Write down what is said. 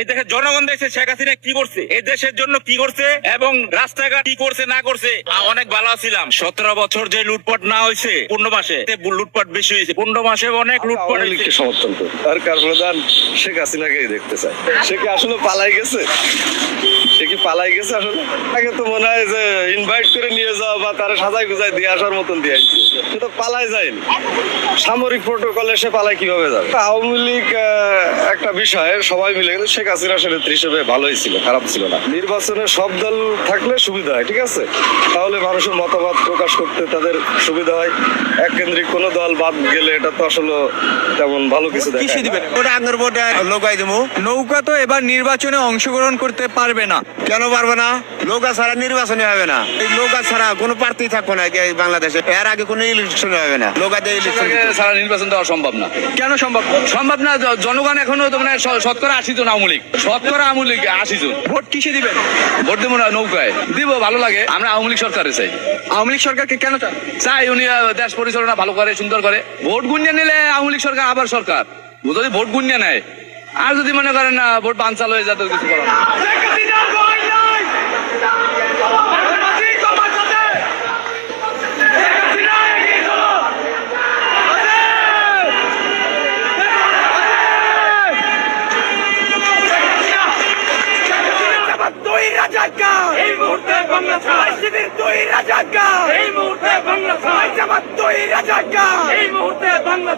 এই দেশের জনগণ দেখছে শেখ হাসিনা কি করছে? এই দেশের জন্য কি করছে এবং রাস্তাঘাট কি করছে না করছে অনেক ভালো ছিলাম সতেরো বছর যে লুটপাট না হয়েছে পূর্ণ মাসে লুটপাট বেশি হয়েছে। পূর্ণ মাসে অনেক লুটপাট সমর্থন করি প্রধান শেখ হাসিনাকেই দেখতে চায় সে কি আসলে পালাই গেছে? সে কি পালাই গেছে আসলে? আগে তো মনে হয় যে ইনভাইট করে নিয়ে যাওয়া বা তারা সাজাই গুজাই দিয়ে আসার মতন দিয়ে আসছে সে তো পালাই যায়নি। সামরিক প্রোটোকলে সে পালাই কীভাবে যাবে? আওয়ামী লীগ একটা বিষয় সবাই মিলে কিন্তু শেখ হাসিনা নেত্রী হিসেবে ভালোই ছিল খারাপ ছিল না। নির্বাচনে সব দল থাকলে সুবিধা হয় ঠিক আছে? তাহলে মানুষের মতামত প্রকাশ করতে তাদের সুবিধা হয়। এক কেন্দ্রিক কোনো দল বাদ গেলে এটা তো আসলে তেমন ভালো কিছু দেখায় দিবেন ওটা আঙ্গুর বোর্ডে লোকাই দেবো। নৌকা তো এবার নির্বাচনে অংশগ্রহণ করতে পারবে না। কেন পারব না? নৌকা ছাড়া নির্বাচনই হবে না। এই নৌকা ছাড়া কোনো প্রার্থী থাকব না বাংলাদেশে। এর আগে কোনো ইলেকশন হবে না। নৌকা দিয়ে ইলেকশন সারা নির্বাচন দেওয়া সম্ভব না। কেন সম্ভব? সম্ভব না জনগণ এখনও তো মানে শতকরা আশি জন আওয়ামী লীগ। শতকরা আওয়ামী লীগ আশি জন। ভোট কিসে দিবেন? ভোট দেবো না নৌকায়। দিব ভালো লাগে। আমরা আওয়ামী লীগ সরকারে চাই। আওয়ামী লীগ সরকারকে কেন চাই উনি দেশ পরিচালনা ভালো করে সুন্দর করে। ভোট গুঞ্জে নিলে আওয়ামী লীগ সরকার আবার সরকার। যদি ভোট গুঞ্জে নেয় আর যদি মনে করেন না ভোট বানচাল হয়ে যাতে কিছু করার রাজাকার। এই মুহূর্তে বাংলা ছাড়। শিবির দুই রাজাকার। এই মুহূর্তে বাংলা ছাড়। জামাত দুই রাজাকার। এই মুহূর্তে বাংলা